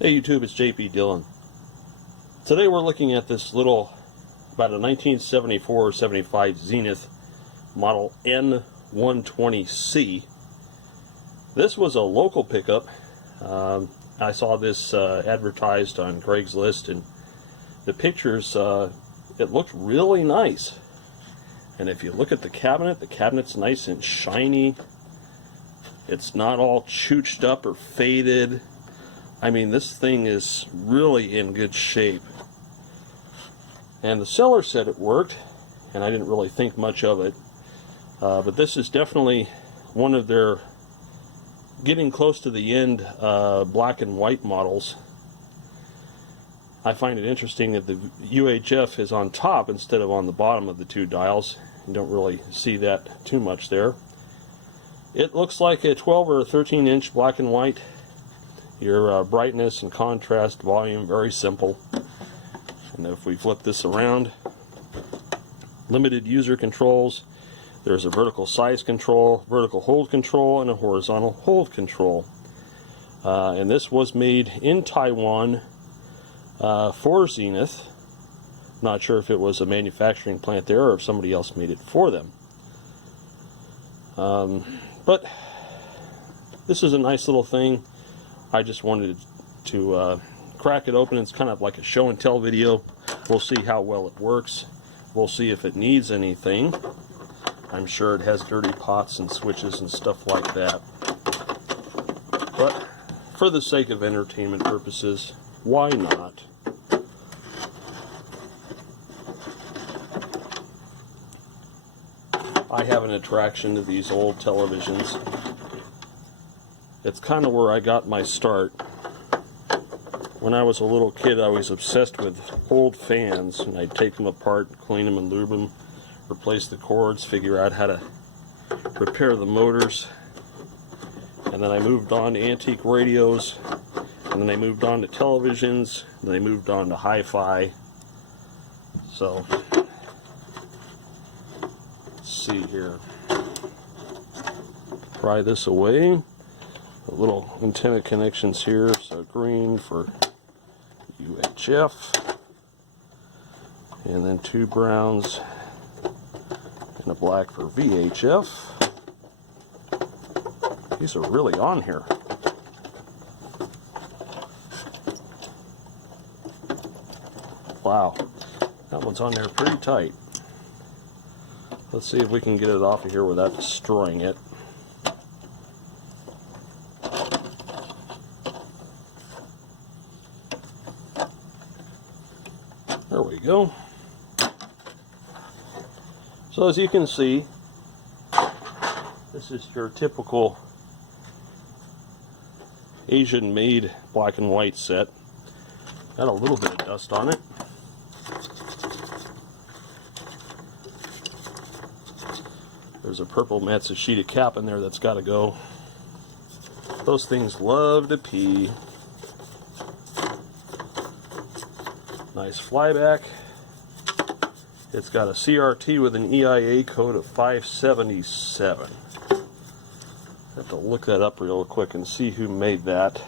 Hey YouTube, it's JP Dillon. Today we're looking at this little, about a 1974 or 75 Zenith model N120c. This was a local pickup. I saw this advertised on Craigslist, and the pictures, it looked really nice. And if you look at the cabinet's nice and shiny. It's not all chooched up or faded. I mean, this thing is really in good shape. And the seller said it worked, and I didn't really think much of it. But this is definitely one of their getting close to the end black and white models. I find it interesting that the UHF is on top instead of on the bottom of the two dials. You don't really see that too much there. It looks like a 12 or a 13 inch black and white. Your brightness and contrast, volume, very simple. And if we flip this around, limited user controls. There's a vertical size control, vertical hold control, and a horizontal hold control. And this was made in Taiwan for Zenith. Not sure if it was a manufacturing plant there or if somebody else made it for them. But this is a nice little thing. I just wanted to crack it open. It's kind of like a show and tell video. We'll see how well it works. We'll see if it needs anything. I'm sure it has dirty pots and switches and stuff like that. But for the sake of entertainment purposes, why not? I have an attraction to these old televisions. It's kind of where I got my start. When I was a little kid, I was obsessed with old fans, and I'd take them apart, clean them and lube them, replace the cords, figure out how to repair the motors. And then I moved on to antique radios, and then I moved on to televisions, and then I moved on to hi-fi. So, let's see here. Pry this away. Little antenna connections here, so green for UHF, and then two browns and a black for VHF. These are really on here. Wow, that one's on there pretty tight. Let's see if we can get it off of here without destroying it. There we go. So as you can see, this is your typical Asian made black and white set. Got a little bit of dust on it. There's a purple Matsushita cap in there that's got to go. Those things love to pee. Nice flyback. It's got a CRT with an EIA code of 577. I have to look that up real quick and see who made that.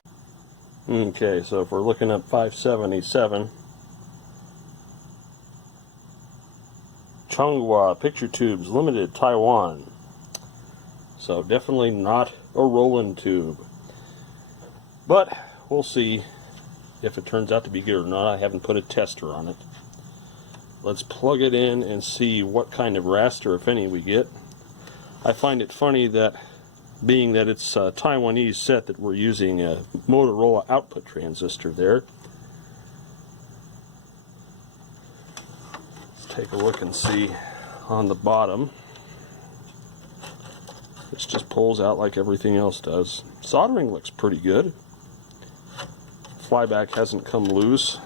Okay, so if we're looking at 577, Changhua Picture Tubes Limited, Taiwan. So definitely not a Roland tube. But we'll see if it turns out to be good or not. I haven't put a tester on it. Let's plug it in and see what kind of raster, if any, we get. I find it funny that, being that it's a Taiwanese set, that we're using a Motorola output transistor there. Let's take a look and see on the bottom. This just pulls out like everything else does. Soldering looks pretty good. Flyback hasn't come loose.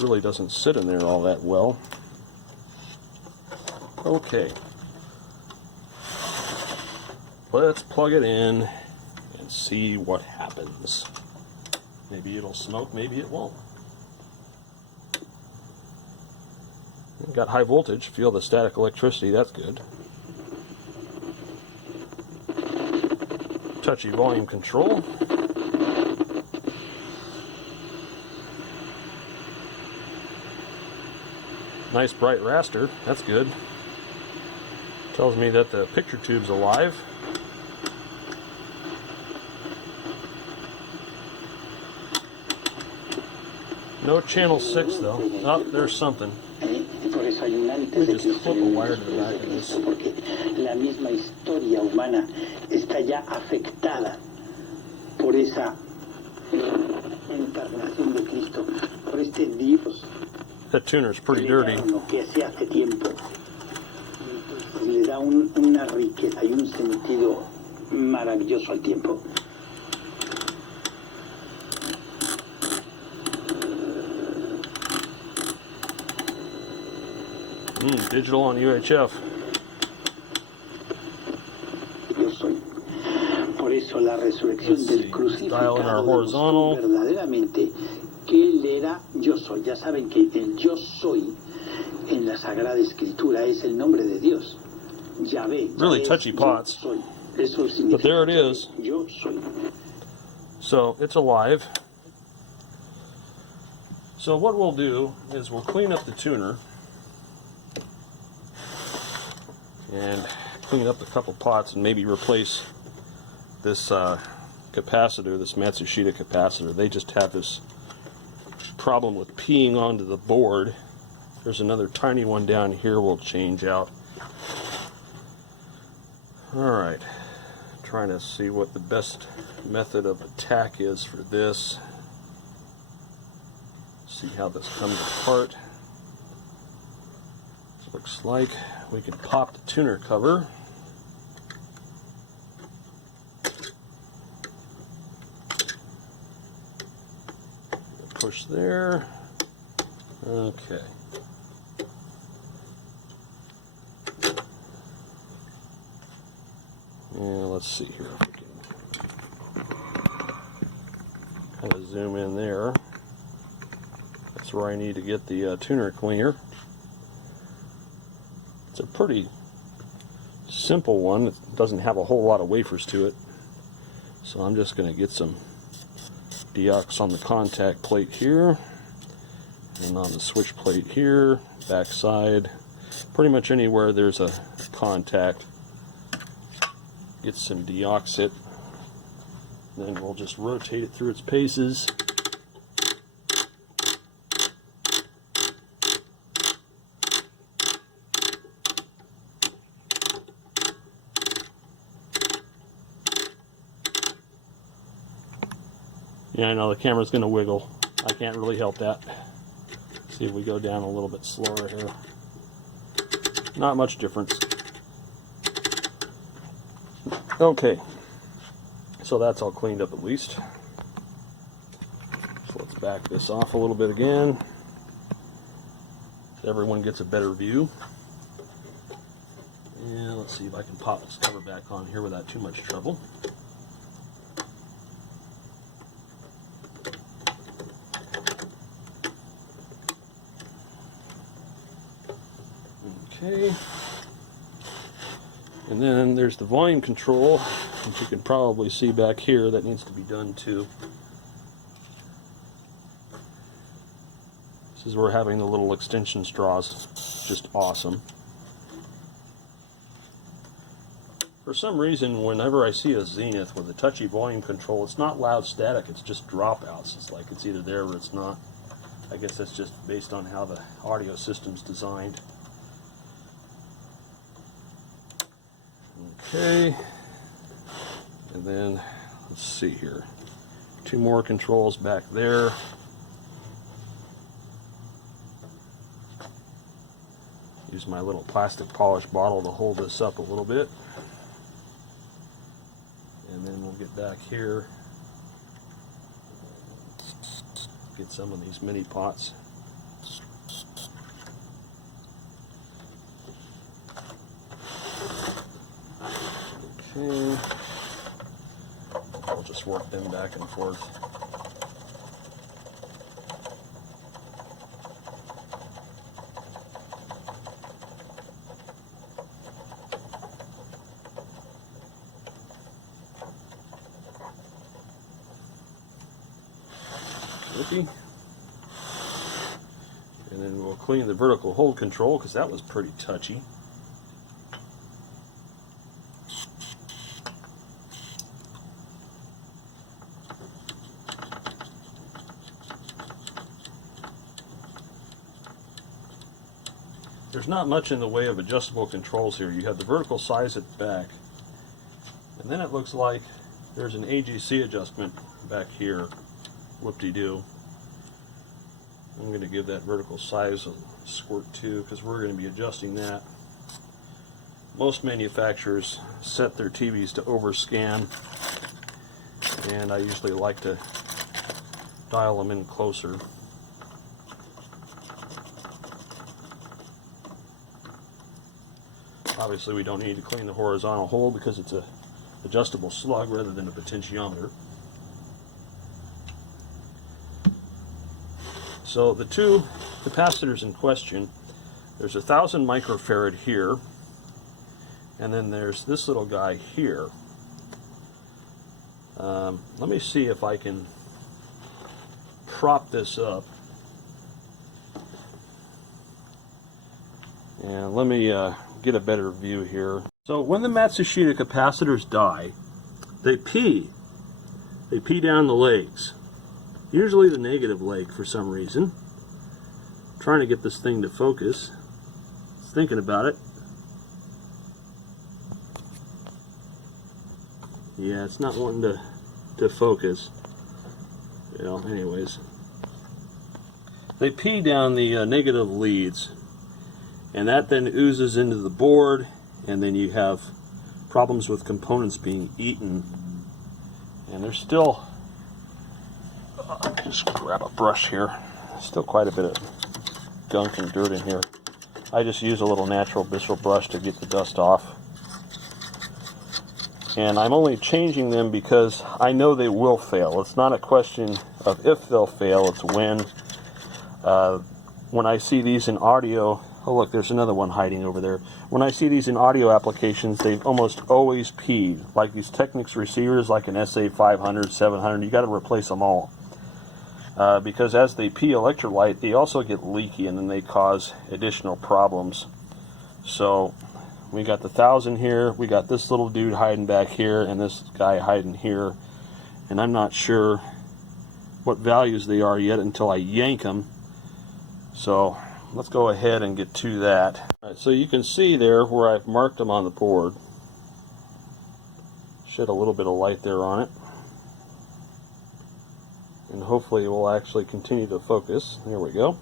Really doesn't sit in there all that well. Okay. Let's plug it in and see what happens. Maybe it'll smoke, maybe it won't. Got high voltage, feel the static electricity, that's good. Touchy volume control. Nice bright raster. That's good. Tells me that the picture tube's alive. No channel 6 though. Oh, there's something. Let me just flip a wire to the back of this. La misma historia humana está ya afectada por esa encarnación de Cristo, por este Dios. That tuner's pretty dirty. Que hace tiempo. Le da una riqueza y un sentido maravilloso al tiempo. Digital on UHF. Yo soy. Por eso la resurrección del crucificado demostró verdaderamente que él era yo soy. Ya saben que el yo soy en la Sagrada Escritura es el nombre de Dios. Yahvé. Really touchy pots. But there it is. Yo soy. So it's alive. So what we'll do is we'll clean up the tuner and clean up a couple pots and maybe replace this capacitor, this Matsushita capacitor. They just have this problem with peeing onto the board. There's another tiny one down here we'll change out. Alright, trying to see what the best method of attack is for this. See how this comes apart. Looks like we can pop the tuner cover. Push there. Okay. And let's see here if we can kind of zoom in there. That's where I need to get the tuner cleaner. It's a pretty simple one. It doesn't have a whole lot of wafers to it. So I'm just going to get some deox on the contact plate here and on the switch plate here, back side, pretty much anywhere there's a contact. Get some deoxit, then we'll just rotate it through its paces. Yeah, I know the camera's going to wiggle. I can't really help that. See if we go down a little bit slower here. Not much difference. Okay, so that's all cleaned up at least. So let's back this off a little bit again, so everyone gets a better view. And let's see if I can pop this cover back on here without too much trouble. Okay. And then there's the volume control, which you can probably see back here. That needs to be done too. This is where having the little extension straws is just awesome. For some reason, whenever I see a Zenith with a touchy volume control, it's not loud static, it's just dropouts. It's like it's either there or it's not. I guess that's just based on how the audio system's designed. Okay, and then let's see here, two more controls back there. Use my little plastic polish bottle to hold this up a little bit, and then we'll get back here, get some of these mini pots. Okay, I'll just work them back and forth. Okay. And then we'll clean the vertical hold control because that was pretty touchy. There's not much in the way of adjustable controls here. You have the vertical size at the back, and then it looks like there's an AGC adjustment back here. Whoop-de-doo. I'm going to give that vertical size a squirt too, because we're going to be adjusting that. Most manufacturers set their TVs to overscan, and I usually like to dial them in closer. Obviously we don't need to clean the horizontal hole because it's a adjustable slug rather than a potentiometer. So the two capacitors in question, there's 1,000 microfarad here, and then there's this little guy here. Let me see if I can prop this up. And let me get a better view here. So when the Matsushita capacitors die, they pee. They pee down the legs. Usually the negative leg for some reason. I'm trying to get this thing to focus. Thinking about it. Yeah, it's not wanting to focus. You know, anyways. They pee down the negative leads. And that then oozes into the board, and then you have problems with components being eaten. And there's still, just grab a brush here, still quite a bit of gunk and dirt in here. I just use a little natural bristle brush to get the dust off. And I'm only changing them because I know they will fail. It's not a question of if they'll fail, it's when. When I see these in audio, oh look, there's another one hiding over there. When I see these in audio applications, they've almost always peed. Like these Technics receivers, like an SA500, 700, you got to replace them all. Because as they pee electrolyte, they also get leaky and then they cause additional problems. So we got the 1,000 here, we got this little dude hiding back here, and this guy hiding here. And I'm not sure what values they are yet until I yank them. So let's go ahead and get to that. All right, so you can see there where I've marked them on the board. Shed a little bit of light there on it. And hopefully it will actually continue to focus. There we go.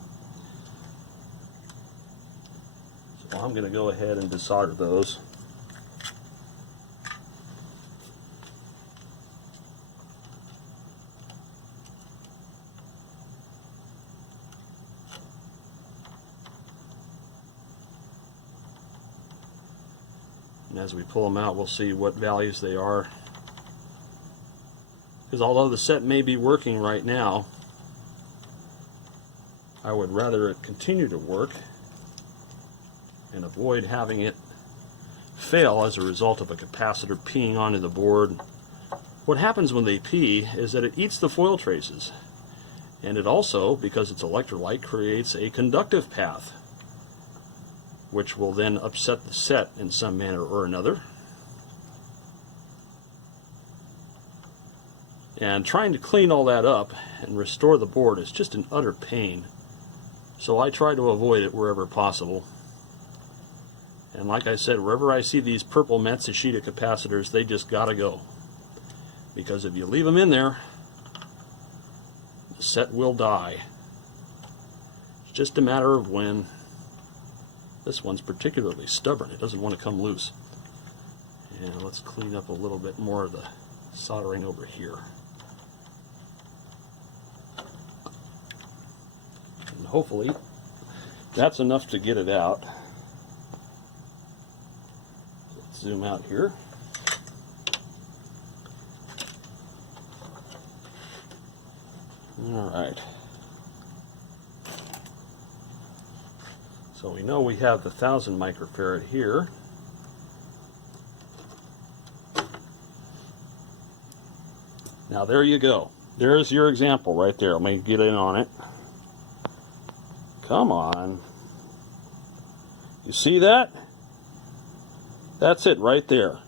So I'm going to go ahead and desolder those. And as we pull them out, we'll see what values they are. Because although the set may be working right now, I would rather it continue to work and avoid having it fail as a result of a capacitor peeing onto the board. What happens when they pee is that it eats the foil traces. And it also, because it's electrolyte, creates a conductive path, which will then upset the set in some manner or another. And trying to clean all that up and restore the board is just an utter pain. So I try to avoid it wherever possible. And like I said, wherever I see these purple Matsushita capacitors, they just gotta go. Because if you leave them in there, the set will die. It's just a matter of when. This one's particularly stubborn. It doesn't want to come loose. And let's clean up a little bit more of the soldering over here. And hopefully that's enough to get it out. Let's zoom out here. All right. So we know we have the 1,000 microfarad here. Now there you go. There's your example right there. Let me get in on it. Come on. You see that? That's it right there.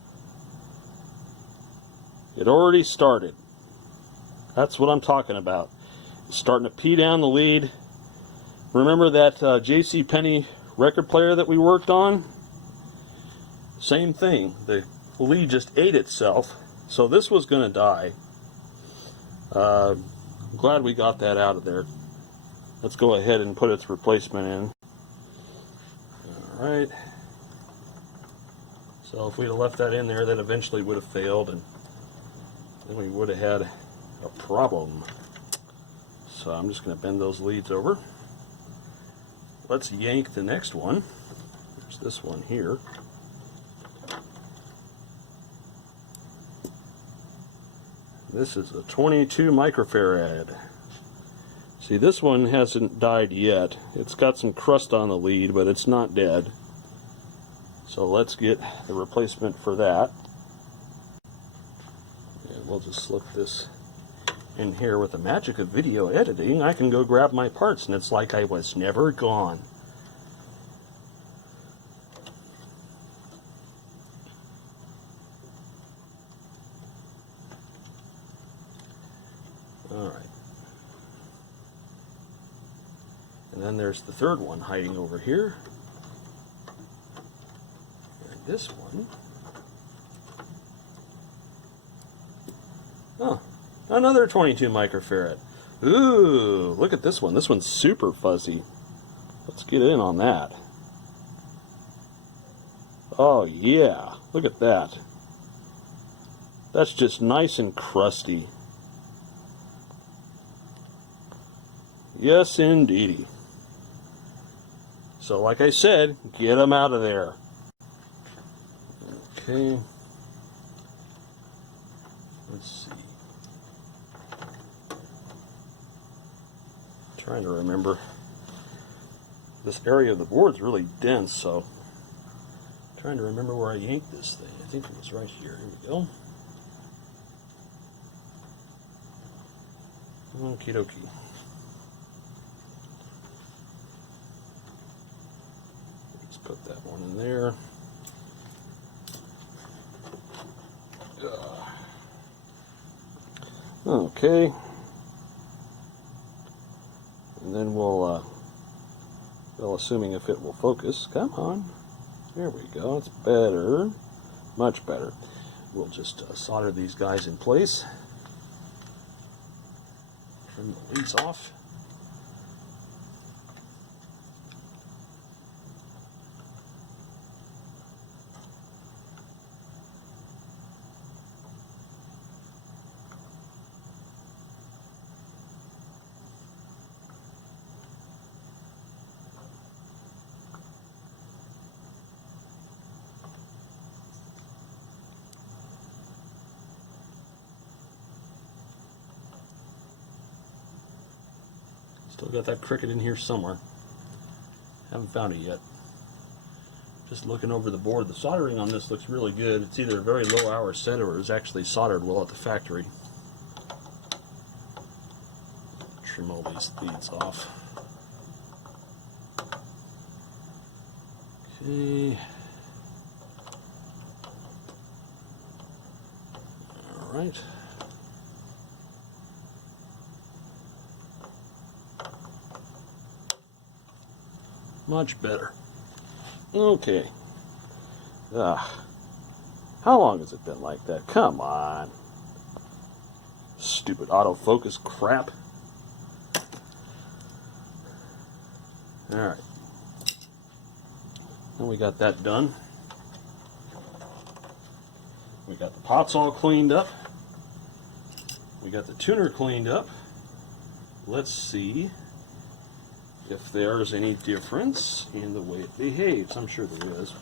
It already started. That's what I'm talking about. It's starting to pee down the lead. Remember that JCPenney record player that we worked on? Same thing. The lead just ate itself. So this was going to die. I'm glad we got that out of there. Let's go ahead and put its replacement in. Alright. So if we'd have left that in there, that eventually would have failed, and then we would have had a problem. So I'm just going to bend those leads over. Let's yank the next one. There's this one here. This is a 22 microfarad. See, this one hasn't died yet. It's got some crust on the lead, but it's not dead. So let's get the replacement for that. And we'll just slip this in here. With the magic of video editing, I can go grab my parts and it's like I was never gone. Alright. And then there's the third one hiding over here. And this one. Oh, another 22 microfarad. Ooh, look at this one. This one's super fuzzy. Let's get in on that. Oh yeah, look at that. That's just nice and crusty. Yes, indeedy. So, like I said, get them out of there. Okay. Let's see. Trying to remember. This area of the board's really dense, so trying to remember where I yanked this thing. I think it was right here. Here we go. Okie dokie. Let's put that one in there. Okay. And then we'll, well, assuming if it will focus, come on. There we go. It's better. Much better. We'll just solder these guys in place. Trim the leads off. Still got that cricket in here somewhere. Haven't found it yet. Just looking over the board. The soldering on this looks really good. It's either a very low hour set or it's actually soldered well at the factory. Trim all these leads off. Okay. Alright. Much better. Okay. How long has it been like that? Come on. Stupid autofocus crap. Alright. Now we got that done. We got the pots all cleaned up. We got the tuner cleaned up. Let's see if there's any difference in the way it behaves. I'm sure there is.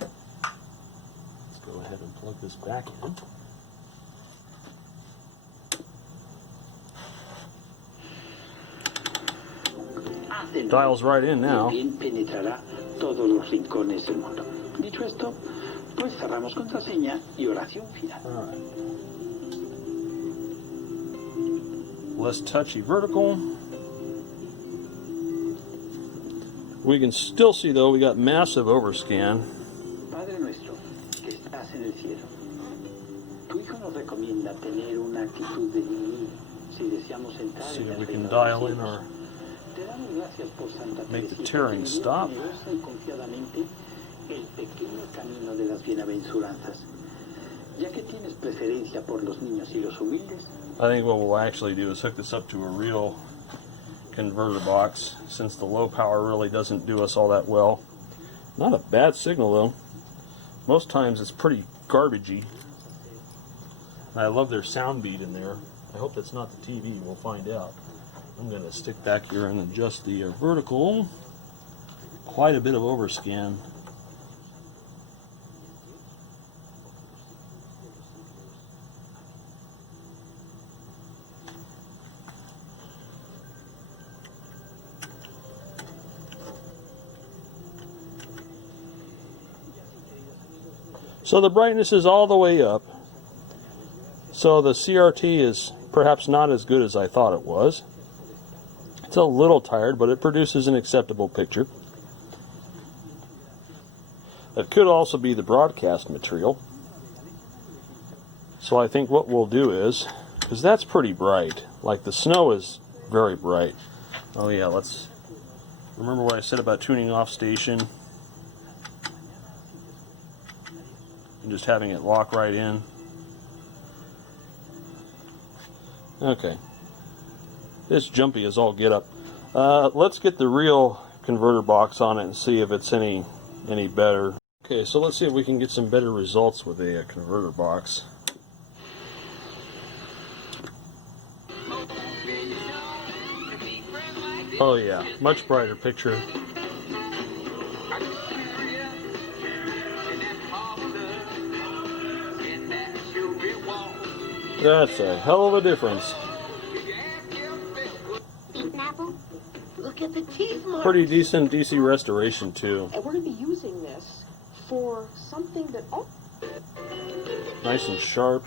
Let's go ahead and plug this back in. Dial's right in now. Penetrará todos los rincones del mundo. Dicho esto, pues cerramos contraseña y oración final. All right. Less touchy vertical. We can still see, though, we got massive overscan. Padre nuestro, que estás en el cielo. Tu hijo nos recomienda tener una actitud de niño si deseamos entrar See en if el we reino can de dial los in cielos. our Te damos gracias por Santa make the Teresita, tearing que vivió stop. generosa y confiadamente el pequeño camino de las bienaventuranzas. Ya que tienes preferencia por los niños y los humildes, I think what we'll actually do is hook this up to a real converter box, since the low power really doesn't do us all that well. Not a bad signal, though. Most times it's pretty garbagey. I love their sound beat in there. I hope that's not the TV. We'll find out. I'm going to stick back here and adjust the vertical. Quite a bit of overscan. So the brightness is all the way up. So the CRT is perhaps not as good as I thought it was. It's a little tired, but it produces an acceptable picture. It could also be the broadcast material. So I think what we'll do is, because that's pretty bright, like the snow is very bright. Oh yeah, let's remember what I said about tuning off station and just having it lock right in. Okay. It's jumpy as all get up. Let's get the real converter box on it and see if it's any better. Okay, so let's see if we can get some better results with a converter box. Oh yeah, much brighter picture. That's a hell of a difference. Look at the teeth marks. Pretty decent DC restoration too. And we're going to be using this for something that... Nice and sharp.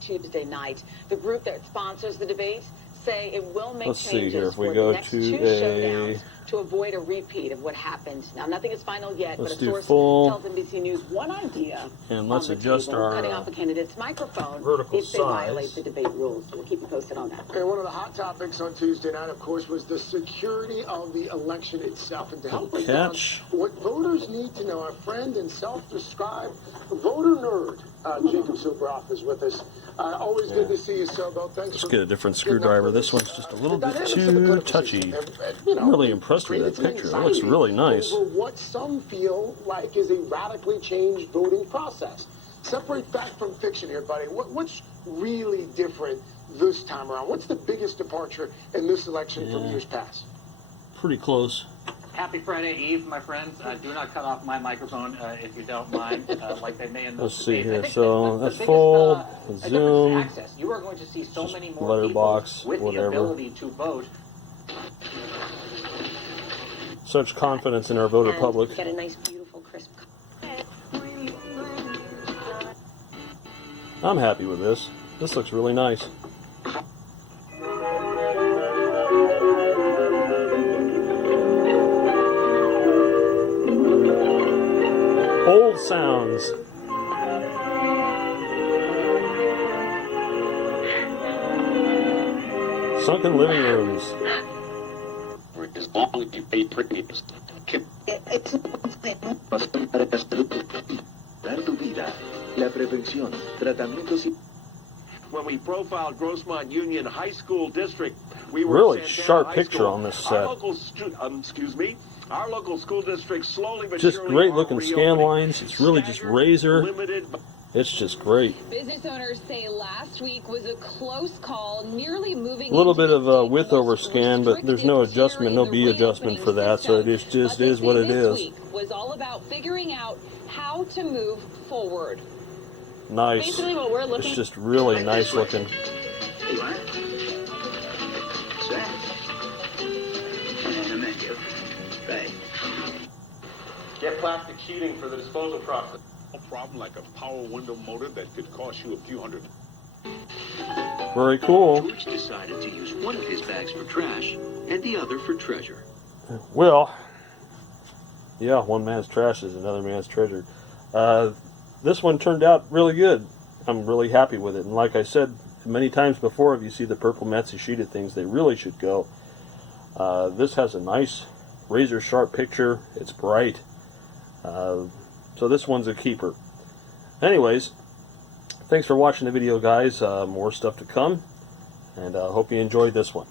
Tuesday night, the group that sponsors the debates say it will make Let's see changes here if we for go the next to two a- showdowns to avoid a repeat of what happened. Now, nothing is final yet, Let's but a do source full. tells NBC News one idea And let's on the adjust table, our, cutting off a candidate's microphone vertical if they size. violate the debate rules. We'll keep you posted on that. Okay, one of the hot topics on Tuesday night, of course, was the security of the election itself. And to help break down Catch. what voters need to know, our friend and self-described voter nerd, Jacob Superoff, is with us. Always good to see you, Sobo. Thanks Let's for get a different getting up screwdriver. with This us. one's just a little The bit dynamics of the too political touchy. system, I'm really impressed with created that some picture. It looks anxiety really nice. over what some feel like is a radically changed voting process. Separate fact from fiction here, buddy. What's really different this time around? What's the biggest departure in this election from years past? Pretty close. Happy Friday Eve, my friends. Do not cut off my microphone if you don't mind, like they may in those Let's see debates. I here. think So the that's biggest, full. difference is Zoom. access. You are going to see so Just many more letterbox, people with whatever. the ability to vote. Such confidence in our voter and public. Get a nice, beautiful, crisp... I'm happy with this. This looks really nice. Old sounds. Sunken living rooms. As long as you pay premiums. Dar tu vida. La prevención, tratamientos y... When we profiled Grossmont Union High School District, we were Really at Santana sharp High picture School. on this Our set. local our local school district slowly but Just surely great are looking reopening. scan lines. It's really just Staggered, razor. limited. It's just great. Business owners say last week was a close call, nearly moving A little into bit the of state's width most overscan, but there's no restrictive adjustment, no tier B in the adjustment for reopening that, so it system. just But is they what say it this is. week was all about figuring out how to move forward. Nice. Basically what we're looking It's just really nice looking. Get plastic sheeting for the disposal process. A problem like a power window motor that could cost you a few hundred. Very cool. George decided to use one of his bags for trash and the other for treasure. Well, yeah, one man's trash is another man's treasure. This one turned out really good. I'm really happy with it. And like I said many times before, if you see the purple Matsushita things, they really should go. This has a nice razor sharp picture. It's bright. So this one's a keeper. Anyways, thanks for watching the video, guys. More stuff to come. And I hope you enjoyed this one.